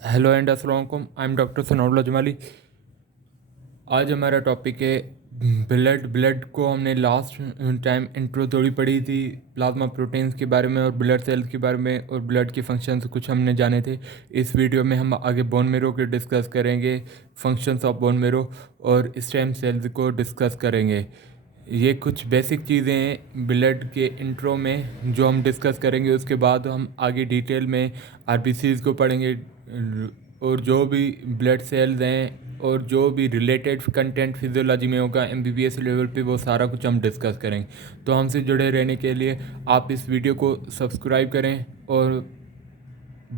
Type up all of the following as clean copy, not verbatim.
Hello and अस्सलाम वालेकुम। I am doctor Sanaullah Jamali. आज हमारा टॉपिक है ब्लड को हमने लास्ट टाइम इंट्रो थोड़ी पढ़ी थी प्लाज्मा प्रोटीन्स के बारे में और ब्लड सेल्स के बारे में और ब्लड के फंक्शंस कुछ हमने जाने थे। इस वीडियो में हम आगे बोन मेरो के डिस्कस करेंगे, फंक्शंस ऑफ बोन मेरो, और स्टेम सेल्स को डिस्कस करेंगे। ये कुछ बेसिक चीज़ें हैं ब्लड के इंट्रो में जो हम डिस्कस करेंगे। उसके बाद हम आगे डिटेल में आरबीसीज़ को पढ़ेंगे और जो भी ब्लड सेल्स हैं और जो भी रिलेटेड कंटेंट फिजियोलॉजी में होगा एमबीबीएस लेवल पे, वो सारा कुछ हम डिस्कस करेंगे। तो हमसे जुड़े रहने के लिए आप इस वीडियो को सब्सक्राइब करें और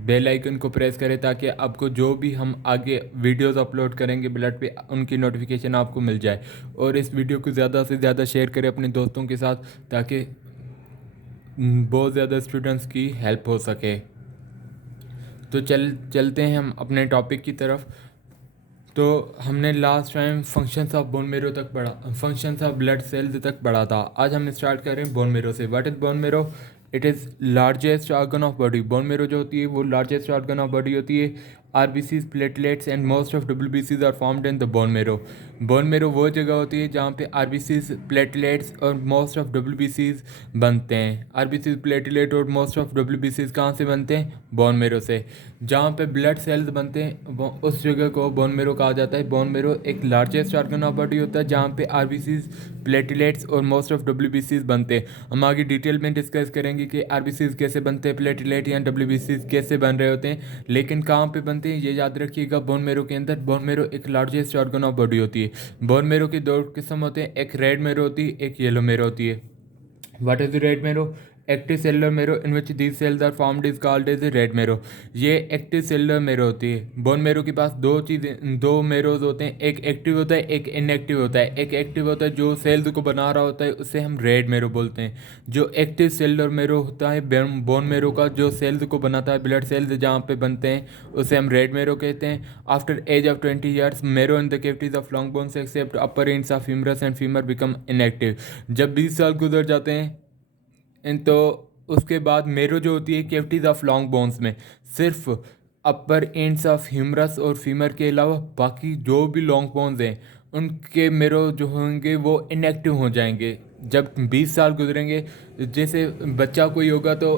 बेल आइकन को प्रेस करें ताकि आपको जो भी हम आगे वीडियोस अपलोड करेंगे ब्लड पे उनकी नोटिफिकेशन आपको मिल जाए। और इस वीडियो को ज़्यादा से ज़्यादा शेयर करें अपने दोस्तों के साथ ताकि बहुत ज़्यादा स्टूडेंट्स की हेल्प हो सके। तो चलते हैं हम अपने टॉपिक की तरफ। तो हमने last time functions of bone मेरो तक पढ़ा, फंक्शंस ऑफ ब्लड सेल्स तक पढ़ा था। आज हम स्टार्ट करें बोन मेरो से। What is bone marrow? It is largest organ of body. Bone marrow जो होती है वो लार्जेस्ट ऑर्गन ऑफ बॉडी होती है। RBCs, platelets and most of डब्ल्यूबीसीज are formed in the bone marrow. Bone marrow वो जगह होती है जहाँ पे आरबीसीज, प्लेटलेट्स और मोस्ट ऑफ डब्ल्यूबीसीज बनते हैं। आरबीसीज, प्लेटलेट और मोस्ट ऑफ डब्ल्यूबीसीज कहाँ से बनते हैं? बोन मेरो से। जहाँ पे ब्लड सेल्स बनते हैं वो उस जगह को बोन मेरो कहा जाता है। बोन मेरो एक लार्जेस्ट ऑर्गन ऑफ बॉडी होता है जहाँ पे आरबीसीज, प्लेटलेट्स और मोस्ट ऑफ डब्ल्यूबीसीज बनते हैं। हम आगे डिटेल में डिस्कस करेंगे कि आरबीसीज कैसे बनते हैं, प्लेटलेट या डब्ल्यूबीसीज कैसे बन रहे होते हैं, लेकिन कहाँ पे बनते हैं ये याद रखिएगा। बोन मेरो के अंदर बोन मेरो एक लार्जेस्ट ऑर्गन ऑफ बॉडी होती है। बोन मेरो की दो किस्म होते हैं, एक रेड मेरो होती है, एक येलो मेरो होती है। What is the red marrow? Active cellular marrow in which these cells are formed is called as red marrow. ये एक्टिव सेलुलर मेरो होती है। बोन मेरो के पास दो चीज़ें, दो मेरोज होते हैं, एक एक्टिव होता है, एक इनएक्टिव होता है। एक एक्टिव होता है जो सेल्स को बना रहा होता है, उसे हम रेड मेरो बोलते हैं। जो एक्टिव सेलुलर मेरो होता है बोन मेरो का, जो सेल्स को बनाता है, ब्लड सेल्स जहाँ पे बनते हैं, उसे हम रेड मेरो कहते हैं। After as of 20 years marrow in the cavities of long bones except upper ends of humerus and femur become inactive. जब 20 साल गुजर जाते हैं तो उसके बाद मेरो जो होती है कैविटीज ऑफ लॉन्ग बोन्स में सिर्फ अपर एंड्स ऑफ ह्यूमरस और फीमर के अलावा बाकी जो भी लॉन्ग बोन्स हैं उनके मेरो जो होंगे वो इनएक्टिव हो जाएंगे जब 20 साल गुजरेंगे। जैसे बच्चा कोई होगा तो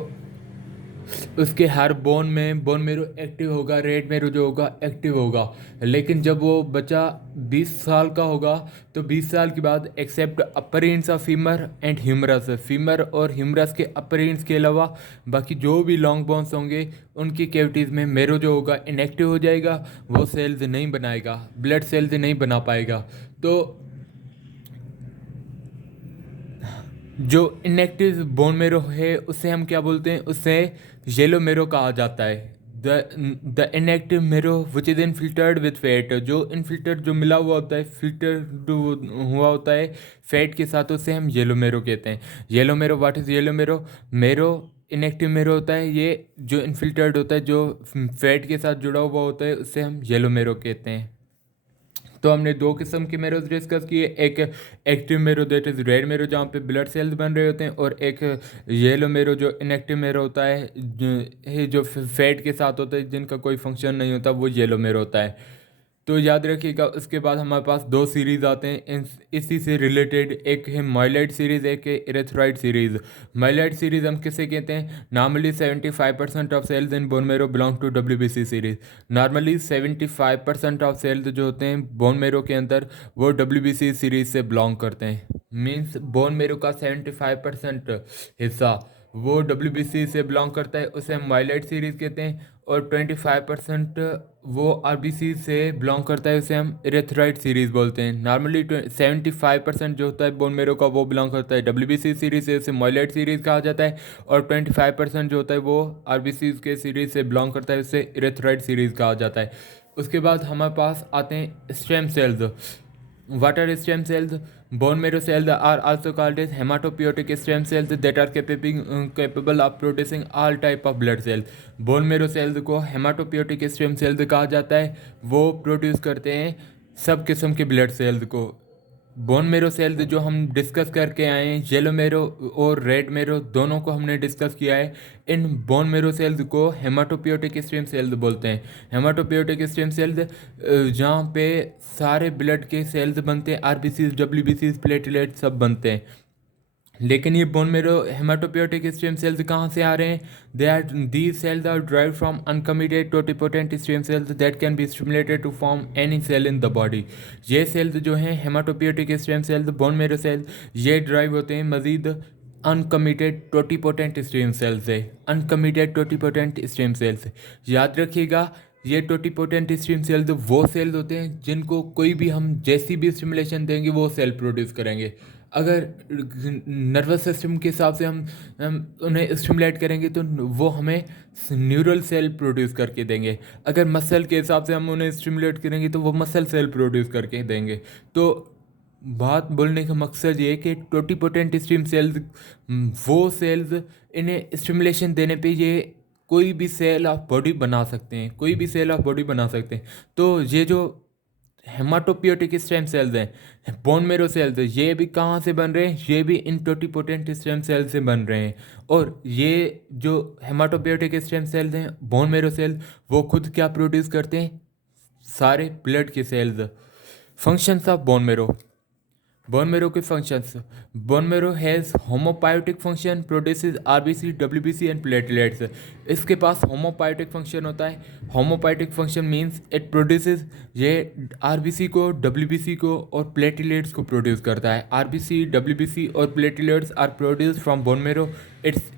उसके हर बोन मेरो एक्टिव होगा, रेड मेरो जो होगा एक्टिव होगा। लेकिन जब वो बच्चा 20 साल का होगा तो 20 साल के बाद except upper ends of femur and humerus, femur और ह्यूमरस के अपर एंड्स के अलावा बाकी जो भी लॉन्ग बोन्स होंगे उनकी कैविटीज़ में मेरो जो होगा इनएक्टिव हो जाएगा। वो सेल्स नहीं बनाएगा, ब्लड सेल्स नहीं बना पाएगा। तो जो इनएक्टिव बोन मेरो है उसे हम क्या बोलते हैं? उसे येलो मेरो कहा जाता है। द इनएक्टिव मेरो विच इज़ इनफिल्टर्ड विथ फैट, जो इनफिल्टर्ड जो मिला हुआ होता है, फिल्टर हुआ होता है फैट के साथ, उसे हम येलो मेरो कहते हैं। येलो मेरो, व्हाट इज़ येलो मेरो? मेरो इनएक्टिव मेरो होता है ये जो इनफिल्टर्ड होता है, जो फैट के साथ जुड़ा हुआ होता है, उसे हम येलो मेरो कहते हैं। तो हमने दो किस्म के मेरोज डिस्कस किए, एक एक्टिव मेरो दैट इज़ रेड मेरो जहाँ पे ब्लड सेल्स बन रहे होते हैं, और एक येलो मेरो जो इनएक्टिव मेरो होता है, जो फैट के साथ होता है, जिनका कोई फंक्शन नहीं होता, वो येलो मेरो होता है। तो याद रखिएगा। उसके बाद हमारे पास दो सीरीज़ आते हैं इसी से रिलेटेड, एक है माइलॉइड सीरीज़, एक है इरेथ्रॉइड सीरीज़। माइलॉइड सीरीज़ हम किसे कहते हैं? Normally 75% of cells in bone marrow belong to WBC series. Normally 75% of cells जो होते हैं बोन मेरो के अंदर वो डब्ल्यूबीसी सीरीज़ से बिलोंग करते हैं। मीन्स बोन मेरो का 75% हिस्सा वो डब्ल्यूबीसी से बिलोंग करता है, उसे हम माइलॉइड सीरीज़ कहते हैं। और 25% वो आरबीसी से बिलोंग करता है, उसे हम इरेथ्रॉइड सीरीज़ बोलते हैं। नॉर्मली 75% जो होता है बोन मेरो का वो बिलोंग करता है डब्ल्यूबीसी सीरीज़ से, उसे माइलॉइड सीरीज़ कहा जाता है। और 25% जो होता है वो आरबीसी के सीरीज़ से बिलोंग करता है, उसे इरेथ्रॉइड सीरीज़ कहा जाता है। उसके बाद हमारे पास आते हैं stem cells. What are stem cells? Bone marrow cells are also called as hematopoietic stem cells that are capable of producing all type of blood cells. Bone marrow cells को hematopoietic stem cells कहा जाता है। वो produce करते हैं सब किस्म के ब्लड सेल्स को। बोन मेरो सेल्स जो हम डिस्कस करके आए हैं, येलो मेरो और रेड मेरो दोनों को हमने डिस्कस किया है। इन बोन मेरो सेल्स को हेमाटोपियोटिक स्टेम सेल्स बोलते हैं। हेमाटोपियोटिक स्टेम सेल्स जहाँ पे सारे ब्लड के सेल्स बनते हैं, आरबीसीज, डब्ल्यूबीसीज, प्लेटलेट सब बनते हैं। लेकिन ये बोन मेरो हेमाटोपियोटिक स्टेम सेल्स कहाँ से आ रहे हैं? These cells are derived from uncommitted totipotent stem cells that can be stimulated to form any cell in the body. ये सेल्स जो हैं hematopoietic stem cells, bone marrow cells, ये derive होते हैं मजीद अनकमिटेड टोटिपोटेंट स्टेम सेल से। Uncommitted totipotent stem cells याद रखिएगा, ये टोटिपोटेंट स्टेम सेल्स वो सेल्स होते हैं जिनको कोई भी हम जैसी भी स्टिमुलेशन देंगे वो सेल प्रोड्यूस करेंगे। अगर नर्वस सिस्टम के हिसाब से हम उन्हें स्टिमुलेट करेंगे तो वो हमें न्यूरल सेल प्रोड्यूस करके देंगे। अगर मसल के हिसाब से हम उन्हें स्टिमुलेट करेंगे तो वो मसल सेल प्रोड्यूस करके देंगे। तो बात बोलने का मकसद ये है कि टोटिपोटेंट स्टेम सेल्स वो सेल्स, इन्हें स्टिमुलेशन देने पे ये कोई भी सेल ऑफ बॉडी बना सकते हैं, कोई भी सेल ऑफ बॉडी बना सकते हैं। तो ये जो हेमाटोपियोटिक स्टेम सेल्स हैं, बोन मेरो सेल्स, ये भी कहाँ से बन रहे हैं? ये भी इन टोटिपोटेंट स्टेम सेल से बन रहे हैं। और ये जो हेमाटोपियोटिक स्टेम सेल्स हैं, बोन मेरो सेल, वो खुद क्या प्रोड्यूस करते हैं? सारे ब्लड के cells. Functions of bone marrow. Bone marrow के functions, bone marrow has hematopoietic function, produces RBC, WBC and platelets. इसके पास होमोपायोटिक फंक्शन होता है। Hematopoietic function means it produces, ये आरबीसी को, डब्ल्यूबीसी को और प्लेटलेट्स को प्रोड्यूस करता है। आरबीसी, डब्ल्यूबीसी और platelets are produced from bone मेरो। It's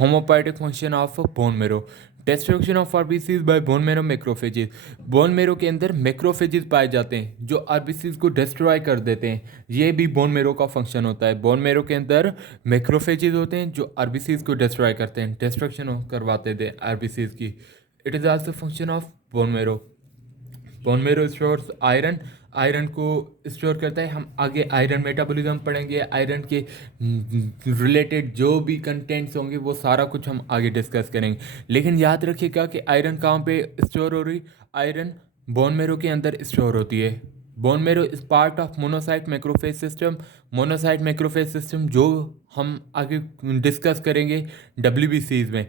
hematopoietic function of bone marrow. Destruction of RBCs by bone marrow macrophages. Bone marrow के अंदर मैक्रोफेजेस पाए जाते हैं जो आरबीसीज को डिस्ट्रॉय कर देते हैं। ये भी बोन मेरो का फंक्शन होता है। बोन मेरो के अंदर मैक्रोफेजेस होते हैं जो आरबीसीज को डिस्ट्रॉय करते हैं, डिस्ट्रक्शन करवाते थे आरबीसीज की। It is also function of bone marrow. Bone मेरो स्टोर्स आयरन, आयरन को स्टोर करता है। हम आगे आयरन मेटाबॉलिज्म पढ़ेंगे, आयरन के रिलेटेड जो भी कंटेंट्स होंगे वो सारा कुछ हम आगे डिस्कस करेंगे। लेकिन याद रखिएगा कि आयरन कहाँ पे स्टोर हो रही? आयरन बोन मेरो के अंदर स्टोर होती है। Bone marrow is part of monocyte macrophage system. Monocyte macrophage system जो हम आगे डिस्कस करेंगे डब्ल्यूबीसीज में,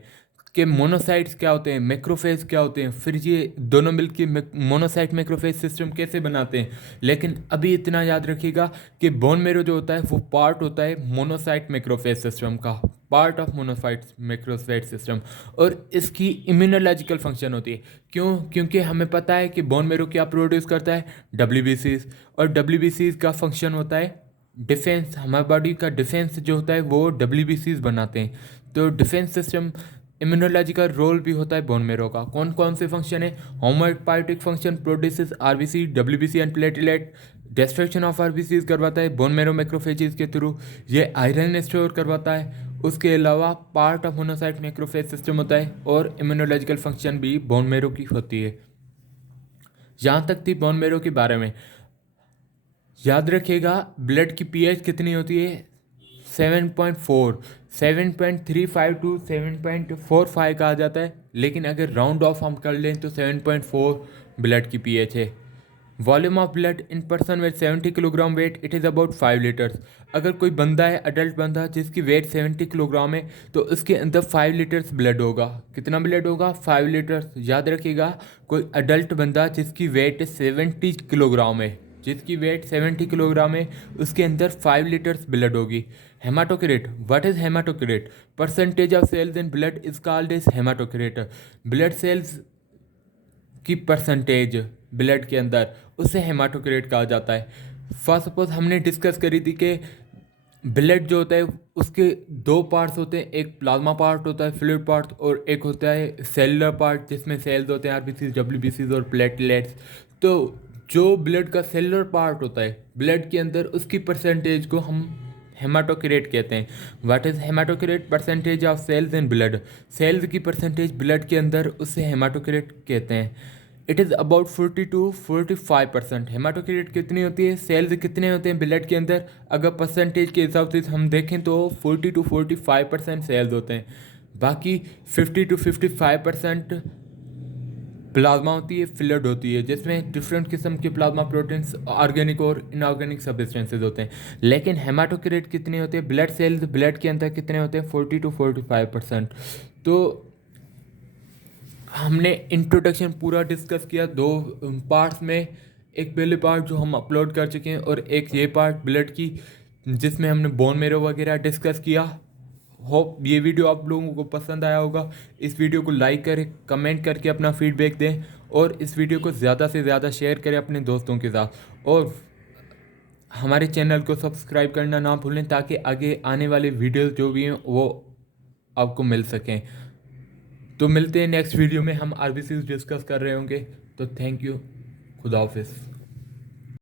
कि मोनोसाइट्स क्या होते हैं, मैक्रोफेज क्या होते हैं, फिर ये दोनों मिलके मोनोसाइट मैक्रोफेज सिस्टम कैसे बनाते हैं। लेकिन अभी इतना याद रखिएगा कि बोन मेरो जो होता है वो पार्ट होता है मोनोसाइट मैक्रोफेज सिस्टम का, part of monocyte macrophage system. और इसकी इम्यूनोलॉजिकल फंक्शन होती है। क्यों? क्योंकि हमें पता है कि बोन मेरो क्या प्रोड्यूस करता है? डब्ल्यूबीसीज। और डब्ल्यूबीसीज का फंक्शन होता है डिफेंस। हमारी बॉडी का डिफेंस जो होता है वो डब्ल्यूबीसीज बनाते हैं। तो डिफेंस सिस्टम, इम्यूनोलॉजिकल रोल भी होता है बोन मेरो का। कौन कौन से फंक्शन है? Hematopoietic function, produces RBC, WBC and platelet. Destruction of RBC करवाता है बोन मेरो मैक्रोफेजेस के थ्रू। ये आयरन स्टोर करवाता है। उसके अलावा part of monocyte macrophage system होता है। और इम्यूनोलॉजिकल फंक्शन भी बोन मेरो की होती है। यहाँ तक थी बोन मेरो के बारे में। याद रखिएगा ब्लड की पीएच कितनी होती है? 7.4, 7.35 टू 7.45 कहा जाता है। लेकिन अगर राउंड ऑफ हम कर लें तो 7.4 ब्लड की पीएच है। Volume of blood in person with 70 kilogram weight, it is about 5 litres. अगर कोई बंदा है, अडल्ट बंदा जिसकी वेट 70 किलोग्राम है, तो उसके अंदर 5 लीटर्स ब्लड होगा। कितना ब्लड होगा? 5 लीटर्स। याद रखिएगा, कोई अडल्ट बंदा जिसकी वेट 70 किलोग्राम है, जिसकी वेट 70 किलोग्राम है, उसके अंदर 5 लीटर्स ब्लड होगी। Haematocrit, what is haematocrit? Percentage of cells in blood is called is haematocrit. Blood cells की परसेंटेज ब्लड के अंदर, उसे हेमाटोक्रिट कहा जाता है। फर्स्ट सपोज हमने डिस्कस करी थी कि ब्लड जो होता है उसके दो पार्ट्स होते हैं, एक प्लाज्मा पार्ट होता है, फ्लूइड पार्ट, और एक होता है सेलुलर पार्ट जिसमें सेल्स होते हैं, आरबीसी, डब्ल्यूबीसी और प्लेटलेट्स। तो जो ब्लड का सेलुलर पार्ट होता है ब्लड के अंदर, उसकी परसेंटेज को हम हेमाटोक्रिट कहते हैं। What is haematocrit? Percentage of cells in blood, cells की परसेंटेज ब्लड के अंदर, उससे हेमाटोक्रिट कहते हैं। It is about 40 to 45%। Haematocrit कितनी होती है? सेल्स कितने होते हैं ब्लड के अंदर? अगर परसेंटेज के हिसाब से हम देखें तो 40 to 45% सेल्स होते हैं। बाकी 50 to 55% प्लाज्मा होती है, फ्लूइड होती है, जिसमें डिफरेंट किस्म के प्लाज्मा प्रोटीन्स ऑर्गेनिक और इनऑर्गेनिक सब्सटेंसेस होते हैं। लेकिन हेमाटोक्रिट कितने होते हैं, ब्लड सेल्स ब्लड के अंदर कितने होते हैं, 40 to 45%। तो हमने इंट्रोडक्शन पूरा डिस्कस किया दो पार्ट्स में। एक पहले पार्ट जो हम अपलोड कर चुके हैं और एक ये पार्ट ब्लड की, जिसमें हमने बोन मेरो वगैरह डिस्कस किया। होप ये वीडियो आप लोगों को पसंद आया होगा। इस वीडियो को लाइक करें, कमेंट करके अपना फीडबैक दें और इस वीडियो को ज़्यादा से ज़्यादा शेयर करें अपने दोस्तों के साथ। और हमारे चैनल को सब्सक्राइब करना ना भूलें ताकि आगे आने वाले वीडियोस जो भी हैं वो आपको मिल सकें। तो मिलते हैं नेक्स्ट वीडियो में, हम आरबीसी डिस्कस कर रहे होंगे। तो थैंक यू, खुदा हाफिज़।